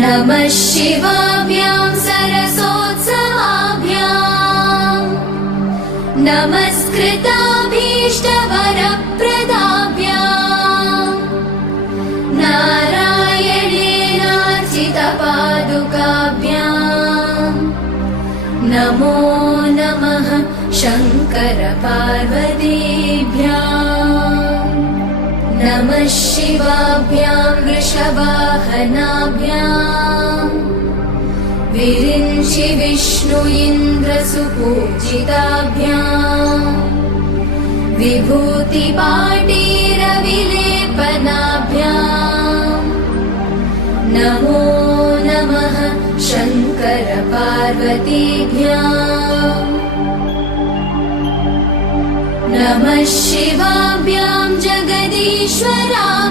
नमः शिवाभ्यां सरसोत्सवाभ्याम् नमस्कृताभीष्टवरप्रदाभ्याम् नारायणेनार्चितपादुकाभ्याम् नमो नमः शङ्करपार्वतीभ्याम् नमः शिवाभ्यां वृषवाहनाभ्याम् विरिञ्चि विष्णु इन्द्रसुपूजिताभ्याम् विभूतिपाटीरविलेपनाभ्याम् नमो नमः शङ्करपार्वतीभ्याम् नमः शिवाभ्यां जगदीश्वरा